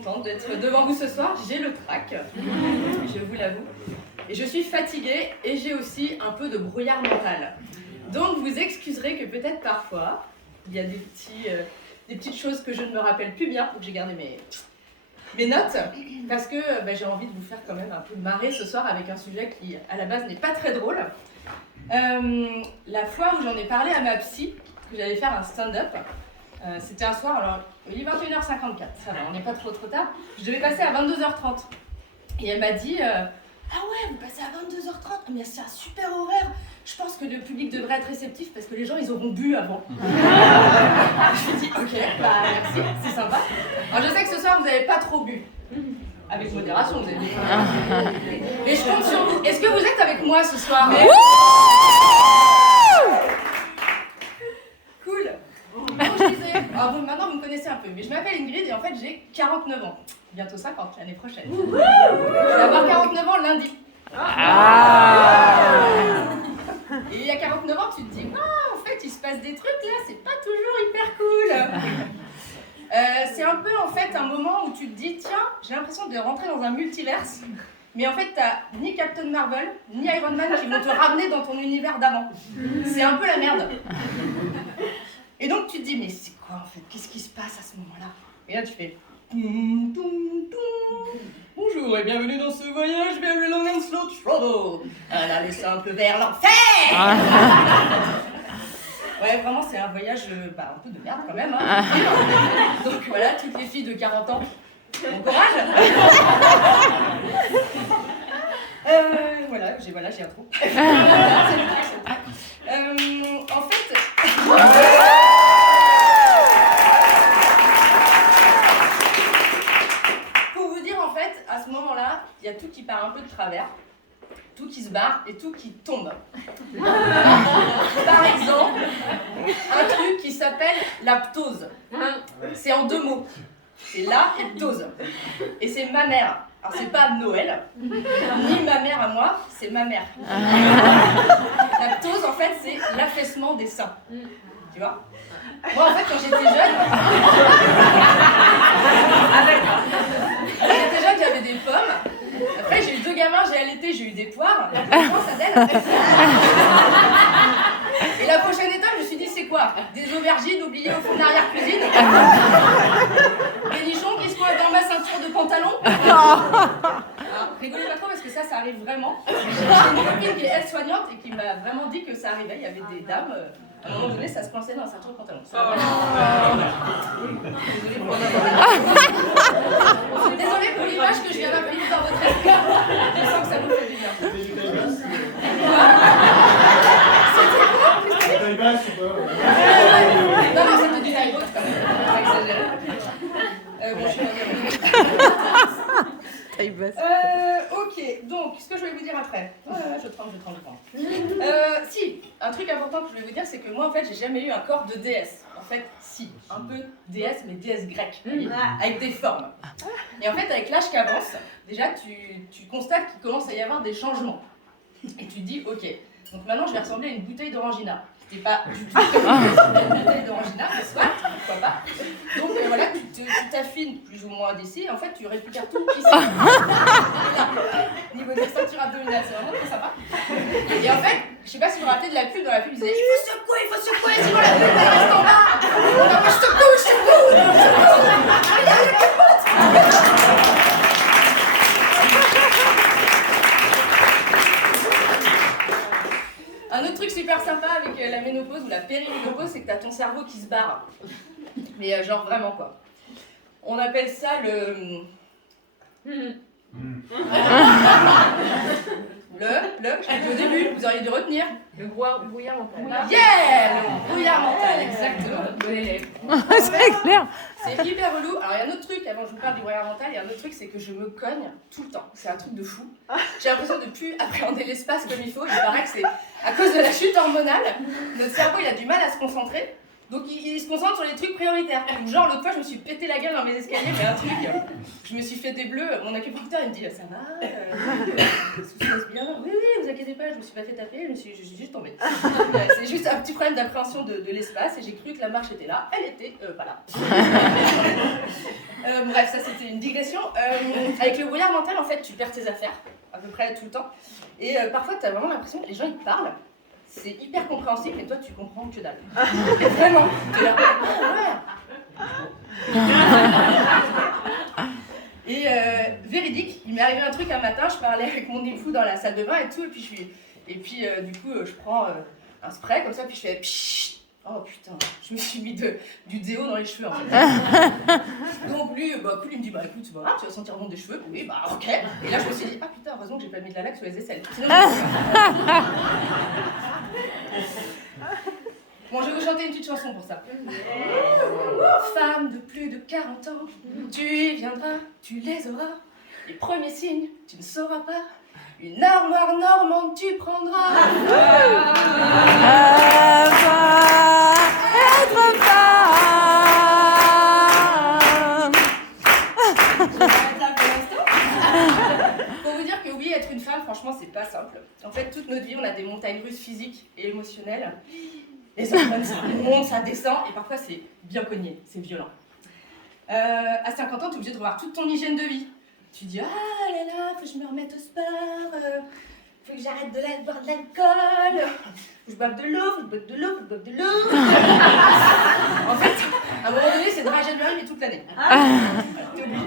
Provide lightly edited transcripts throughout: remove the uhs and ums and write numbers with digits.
contente d'être devant vous ce soir. J'ai le trac, je vous l'avoue. Et je suis fatiguée et j'ai aussi un peu de brouillard mental. Donc vous excuserez que peut-être parfois, il y a des petites choses que je ne me rappelle plus bien, donc j'ai gardé mes notes, parce que j'ai envie de vous faire quand même un peu marrer ce soir avec un sujet qui, à la base, n'est pas très drôle. La fois où j'en ai parlé à ma psy, que j'allais faire un stand-up, c'était un soir, alors il est 21h54, ça va, on n'est pas trop tard, je devais passer à 22h30. Et elle m'a dit, ah ouais, vous passez à 22h30, mais c'est un super horaire, je pense que le public devrait être réceptif parce que les gens, ils auront bu avant. Je lui dis, ok, merci, c'est sympa. Alors je sais que ce soir, vous n'avez pas trop bu. Avec modération, vous avez dit. Mais je compte sur vous. Est-ce que vous êtes avec moi ce soir? Cool. Donc je disais, alors maintenant vous me connaissez un peu, mais je m'appelle Ingrid et en fait j'ai 49 ans. Bientôt 50 l'année prochaine. Je vais avoir 49 ans lundi. Et il y a 49 ans, tu te dis, ah, en fait, il se passe des trucs là, c'est pas toujours hyper cool. C'est un peu en fait un moment où tu te dis, tiens, j'ai l'impression de rentrer dans un multiverse, mais en fait, t'as ni Captain Marvel, ni Iron Man qui vont te ramener dans ton univers d'avant. C'est un peu la merde. Et donc tu te dis, mais c'est quoi en fait? Qu'est-ce qui se passe à ce moment-là? Et là, tu fais. Bonjour et bienvenue dans ce voyage vers le long and slow travel. Allez, c'est un peu vers l'enfer. Ouais, vraiment, c'est un voyage un peu de merde quand même. Hein. Donc voilà, toutes les filles de 40 ans, bon courage. Voilà, j'ai un trou. En fait. À ce moment-là, il y a tout qui part un peu de travers, tout qui se barre et tout qui tombe. Par exemple, un truc qui s'appelle la ptose. C'est en 2 mots. C'est la et ptose. Et c'est ma mère. Alors c'est pas Noël, ni ma mère à moi, c'est ma mère. La ptose, en fait, c'est l'affaissement des seins. Tu vois? Moi, en fait, quand j'étais jeune, j'avais des pommes. Après, j'ai eu 2 gamins, j'ai allaité, j'ai eu des poires. La prochaine, ça donne. Et la prochaine étape, je me suis dit, c'est quoi? Des aubergines oubliées au fond de l'arrière-cuisine? Des nichons qui se coincent dans ma ceinture de pantalon? Alors, rigolez pas trop parce que ça arrive vraiment. J'ai une copine qui est aide-soignante et qui m'a vraiment dit que ça arrivait. Il y avait des dames. À un moment donné, ça se coinçait dans la ceinture de pantalon. Désolée pour l'image que je viens d'imprimer dans votre esprit. Je sens que ça vous fait du bien. C'était quoi? C'était taille basse ou pas? Non, c'était du taille haute quand même. On va exagérer. Bon, je suis taille basse. Ok, donc, ce que je vais vous dire après. Je tremble. Si, un truc important que je voulais vous dire, c'est que moi, en fait, j'ai jamais eu un corps de déesse. En fait, si, un peu déesse, mais déesse grecque, avec des formes. Et en fait, avec l'âge qui avance, déjà, tu constates qu'il commence à y avoir des changements. Et tu te dis, ok, donc maintenant, je vais ressembler à une bouteille d'orangina. C'était pas du tout comme une bouteille d'orangina, mais soit, pourquoi pas. Donc voilà, tu t'affines plus ou moins d'ici, et en fait, tu récupères tout ici. Au niveau des ceintures abdominales, c'est vraiment très sympa. Et en fait, je sais pas si vous vous rappelez de la pub, dans la pub, ils disaient il faut secouer, sinon la pub elle reste en bas. Non, mais je secoue. Un autre truc super sympa avec la ménopause ou la périménopause, c'est que t'as ton cerveau qui se barre. Mais genre vraiment quoi. On appelle ça le... je l'ai dit au début, vous auriez dû retenir. Le brouillard mental. Yeah, le brouillard mental, exactement. C'est clair. C'est hyper relou. Alors il y a un autre truc, avant que je vous parle du brouillard mental, il y a un autre truc, c'est que je me cogne tout le temps. C'est un truc de fou. J'ai l'impression de ne plus appréhender l'espace comme il faut. Il paraît que c'est à cause de la chute hormonale. Notre cerveau, il a du mal à se concentrer. Donc il se concentre sur les trucs prioritaires. Genre l'autre fois je me suis pété la gueule dans mes escaliers, mais un truc, je me suis fait des bleus, mon acupuncteur il me dit ça va, tout se passe bien, oui, vous inquiétez pas, je me suis pas fait taper, je suis juste tombée. C'est juste un petit problème d'appréhension de l'espace et j'ai cru que la marche était là, elle était pas là. Bref, ça c'était une digression. Avec le brouillard mental en fait tu perds tes affaires, à peu près tout le temps, et parfois tu as vraiment l'impression que les gens ils te parlent. C'est hyper compréhensible et toi tu comprends que dalle. Et vraiment, t'es là. Et véridique, il m'est arrivé un truc un matin, je parlais avec mon époux dans la salle de bain et tout, et puis du coup je prends un spray comme ça, puis je fais pshhh. Oh putain, je me suis mis du déo dans les cheveux en fait. Donc lui, il me dit écoute, c'est pas grave, tu vas sentir bon des cheveux. Oui, ok. Et là je me suis dit putain, heureusement que j'ai pas mis de la laque sur les aisselles. Sinon, bon, je vais vous chanter une petite chanson pour ça. Femme de plus de 40 ans, tu y viendras, tu les auras. Les premiers signes, tu ne sauras pas. Une armoire normande, tu prendras. Pour vous dire que oui, être une femme, franchement, c'est pas simple. En fait, toute notre vie, on a des montagnes russes physiques et émotionnelles. Les hormones, ça monte, ça descend, et parfois c'est bien cogné, c'est violent. À 50 ans, tu es obligé de revoir toute ton hygiène de vie. Tu dis, ah là là, faut que je me remette au sport, faut que j'arrête de boire de l'alcool, faut que je boive de l'eau, faut que je boive de l'eau, faut que je boive de l'eau. En fait, à un moment donné, c'est dragé de mais toute l'année. T'es obligé.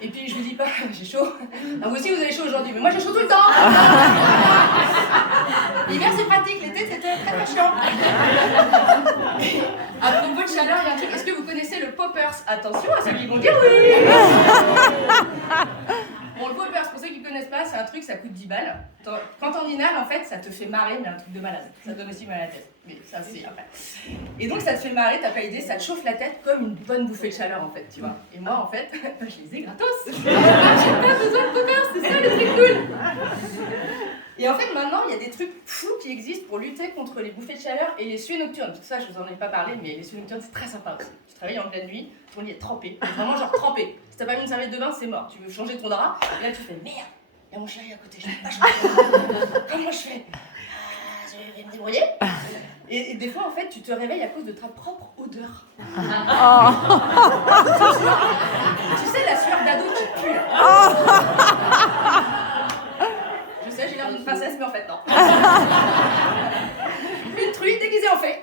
Et puis je vous dis pas, j'ai chaud. Ah, vous aussi vous avez chaud aujourd'hui, mais moi j'ai chaud tout le temps. L'hiver c'est pratique, l'été c'était très chiant. À propos de chaleur, il y a un truc, est-ce que vous connaissez le poppers? Attention à ceux qui vont dire oui. Bon, le poppers, pour ceux qui ne connaissent pas, c'est un truc, ça coûte 10 balles. Quand on inhale, en fait, ça te fait marrer, mais un truc de malade. Ça donne aussi mal à la tête. Mais ça, c'est après. Et donc, ça te fait marrer, t'as pas idée, ça te chauffe la tête comme une bonne bouffée de chaleur, en fait, tu vois. Et moi, en fait, je les ai gratos. J'ai pas besoin de poppers, c'est ça le truc cool. Et en fait, maintenant, il y a des trucs fous qui existent pour lutter contre les bouffées de chaleur et les suées nocturnes. Tout ça, je vous en ai pas parlé, mais les suées nocturnes, c'est très sympa aussi. Tu travailles en pleine nuit, ton lit est trempé, vraiment genre trempé. Si t'as pas mis une serviette de bain, c'est mort. Tu veux changer ton drap, et là tu fais merde, il y a mon chéri à côté, je peux pas changer. Comment je fais? Je vais me débrouiller. Et des fois, en fait, tu te réveilles à cause de ta propre odeur. Tu sais, la sueur d'ado qui pue. Je sais, j'ai l'air d'une princesse, mais en fait, non. Une truie déguisée en fée.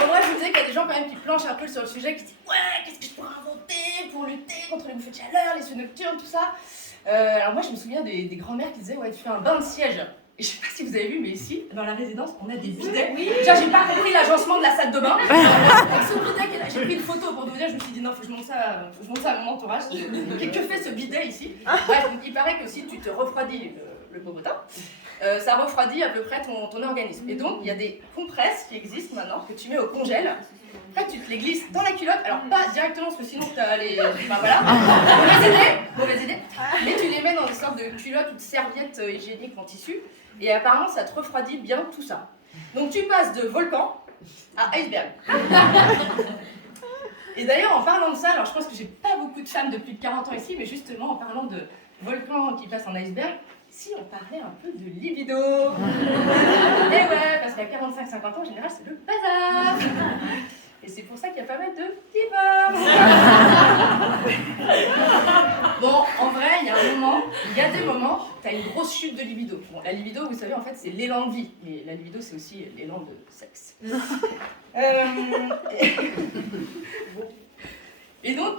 Bon, moi, je vous disais qu'il y a des gens quand même qui planchent un peu sur le sujet, qui disent ouais, qu'est-ce que je pourrais inventer pour lutter contre les bouffées de chaleur, les suées nocturnes, tout ça. Alors moi, je me souviens des grands-mères qui disaient ouais, tu fais un bain de siège. Et je sais pas si vous avez vu, mais ici, dans la résidence, on a des bidets. Oui. Déjà, j'ai pas compris l'agencement de la salle de bain. Avec ce bidet qui est là, j'ai pris une photo pour vous dire, je me suis dit non, faut que je montre ça à mon entourage. Que fait ce bidet ici? Bref, il paraît que si tu te refroidis le popotin, ça refroidit à peu près ton organisme. Et donc, il y a des compresses qui existent maintenant, que tu mets au congèle. Après, tu te les glisses dans la culotte, alors pas directement parce que sinon t'as les. Enfin voilà, mauvaise idée. Mais tu les mets dans une sorte de culotte ou de serviette hygiénique en tissu, et apparemment ça te refroidit bien tout ça. Donc tu passes de volcan à iceberg. Et d'ailleurs, en parlant de ça, alors je pense que j'ai pas beaucoup de femmes de plus de 40 ans ici, mais justement en parlant de volcan qui passe en iceberg, si on parlait un peu de libido. Et ouais, parce qu'à 45-50 ans, en général, c'est le bazar. Et c'est pour ça qu'il y a pas mal de divorces. Bon, en vrai, il y a des moments, tu as une grosse chute de libido. Bon, la libido, vous savez, en fait, c'est l'élan de vie. Mais la libido, c'est aussi l'élan de sexe. Et donc,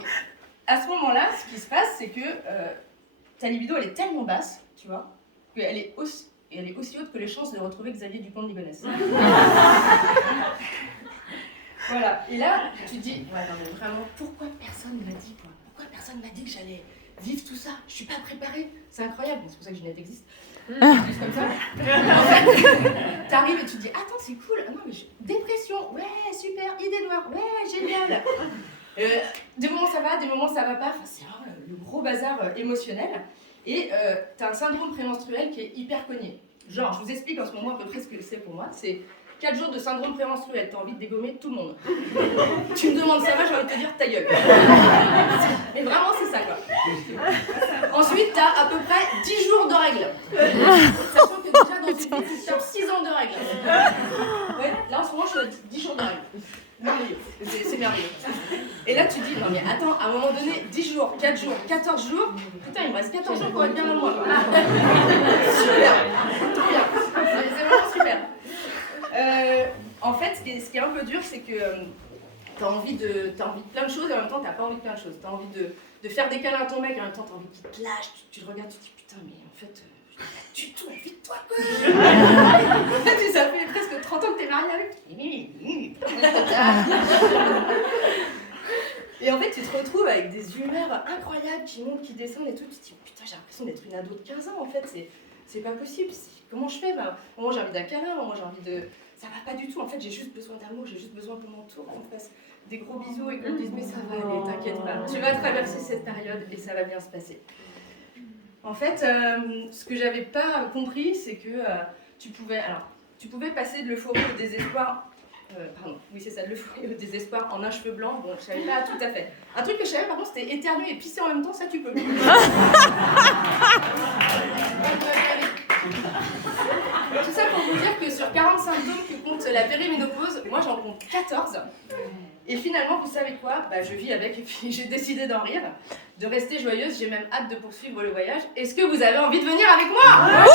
à ce moment-là, ce qui se passe, c'est que ta libido, elle est tellement basse, tu vois, qu'elle est aussi haute que les chances de retrouver Xavier Dupont de Ligonnès. Voilà, et là, tu te dis, ouais, non mais vraiment, pourquoi personne m'a dit, quoi? Pourquoi personne m'a dit que j'allais vivre tout ça? Je suis pas préparée, c'est incroyable, c'est pour ça que Ginette existe. Juste comme ça. En fait, t'arrives et tu te dis, attends, c'est cool, non mais dépression, ouais, super, idée noire, ouais, génial. Des moments ça va pas, enfin, c'est vraiment le gros bazar émotionnel. Et t'as un syndrome prémenstruel qui est hyper connu. Genre, je vous explique en ce moment à peu près ce que c'est pour moi. C'est 4 jours de syndrome prémenstruel, t'as envie de dégommer tout le monde. Tu me demandes ça va, j'ai envie de te dire ta gueule. Mais vraiment, c'est ça quoi. Ensuite, t'as à peu près 10 jours de règles. Sachant que déjà dans une vie, tu tapes 6 ans de règles. Ouais, là en ce moment, je suis à 10 jours de règles. Merveilleux, c'est merveilleux. Et là, tu te dis, non mais attends, à un moment donné, 10 jours, 4 jours, 14 jours, putain, il me reste 14 jours pour être bien à moi. Super, trop bien, c'est vraiment super. En fait, ce qui est un peu dur, c'est que t'as envie de plein de choses et en même temps, t'as pas envie de plein de choses. T'as envie de faire des câlins à ton mec et en même temps, t'as envie qu'il te lâche. Tu le regardes, tu te dis, putain, mais en fait, j'ai pas du tout envie de toi, quoi. Ça fait presque 30 ans que t'es mariée avec. Et en fait, tu te retrouves avec des humeurs incroyables qui montent, qui descendent et tout. Tu te dis, putain, j'ai l'impression d'être une ado de 15 ans, en fait. C'est pas possible. Comment je fais moi, j'ai envie d'un câlin, moi, j'ai envie de... Ça va pas du tout, en fait, j'ai juste besoin d'amour, j'ai juste besoin qu'on m'entoure, qu'on me fasse des gros bisous et qu'on me dise, mais ça va aller, t'inquiète pas. Tu vas traverser cette période et ça va bien se passer. En fait, ce que j'avais pas compris, c'est que tu pouvais passer de l'euphorie au désespoir... oui c'est ça, de l'euphorie au désespoir en un cheveu blanc, bon je savais pas tout à fait. Un truc que je savais par contre c'était éternuer et pisser en même temps, ça tu peux. Tout ça pour vous dire que sur 40 symptômes que compte la périménopause, moi j'en compte 14. Et finalement, vous savez quoi ? Je vis avec et puis j'ai décidé d'en rire, de rester joyeuse, j'ai même hâte de poursuivre le voyage. Est-ce que vous avez envie de venir avec moi ?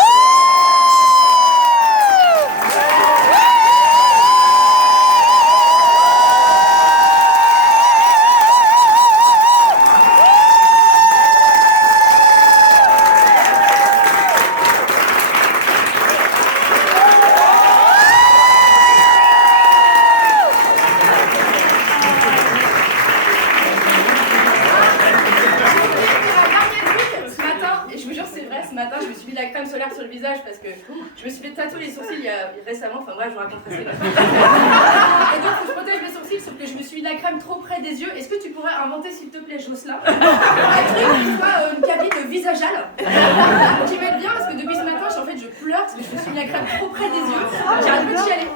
Parce que je me suis fait tatouer les sourcils récemment, enfin bref, je vous raconterai ça. Et donc je protège mes sourcils, sauf que je me suis mis de la crème trop près des yeux. Est-ce que tu pourrais inventer, s'il te plaît, Jocelyn, un truc qui soit une cabine visageale qui m'aide bien, parce que depuis ce matin, en fait, je pleure parce que je me suis mis la crème trop près des yeux. J'arrive pas d'y aller.